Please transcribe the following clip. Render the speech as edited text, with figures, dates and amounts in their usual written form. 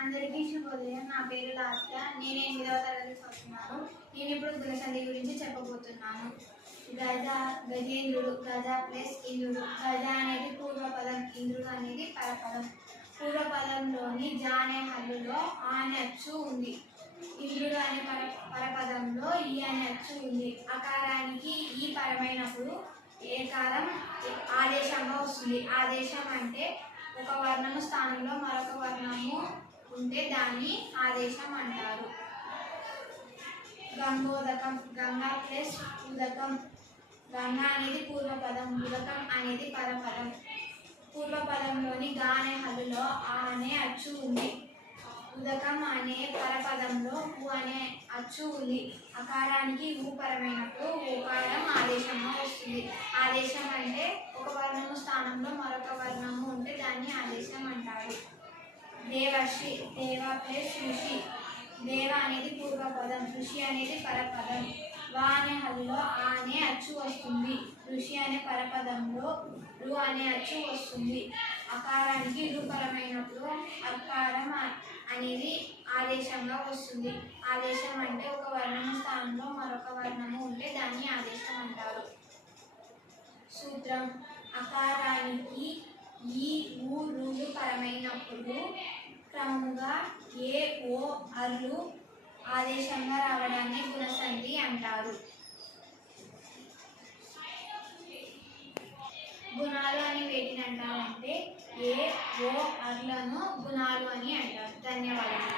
అందరికీ శుభోదయం. నా పేరు లాస్య. నేను 8వ తరగతి చదువుతున్నాను. నేను ఇప్పుడు గుణసంధి గురించి చెప్పబోతున్నాను. గజ, గజేంద్రుడు. గజ ప్లస్ ఇంద్రుడు. గజ అనేది పూర్వపదం, ఇంద్రుడు అనేది పరపదం. పూర్వపదంలోని జ అనే హల్లులో ఆ అనే అచ్చు ఉంది. ఇంద్రుడు అనే పరపదంలో ఈ అనే అచ్చు ఉంది. అకారానికి ఈ పరమైనప్పుడు ఏకారం ఆదేశంగా వస్తుంది. ఆదేశం అంటే ఒక వర్ణము స్థానంలో మరొక వర్ణము ఉంటే దాన్ని ఆదేశం అంటారు. గంగోదకం. గంగా ప్లస్ ఉదకం. గంగా అనేది పూర్వపదం, ఉదకం అనేది పరపదం. పూర్వపదంలోని గా అనే హల్లులో ఆ అనే అచ్చు ఉంది. ఉదకం అనే పరపదంలో ఉ అనే అచ్చు ఉంది. అకారానికి ఊ పరమైనప్పుడు ఓకారం ఆదేశంగా వస్తుంది. ఆదేశం అంటే ఒక వర్ణము స్థానంలో మరొక వర్ణము ఉంటే దాన్ని ఆదేశం అంటారు. దేవర్షి. దేవ ప్లస్ ఋషి. దేవ అనేది పూర్వపదం, ఋషి అనేది పరపదం. వా అనే హల్లులో ఆ అనే అచ్చు వస్తుంది. ఋషి అనే పరపదంలో రు అనే అచ్చు వస్తుంది. అకారానికి రుపరమైనప్పుడు అకారం అనేది ఆదేశంగా వస్తుంది. ఆదేశం అంటే ఒక వర్ణము స్థానంలో మరొక వర్ణము ఉంటే దాన్ని ఆదేశం అంటారు. సూత్రం. అకారానికి ఈ ఊ రులు పరమైనప్పుడు క్రమముగా ఏ ఓ అర్లు ఆదేశంగా రావడాన్ని గుణసంధి అంటారు. గుణాలు అని వేటిని అంటారంటే ఏ ఓ అర్లను గుణాలు అని అంటారు. ధన్యవాదాలు.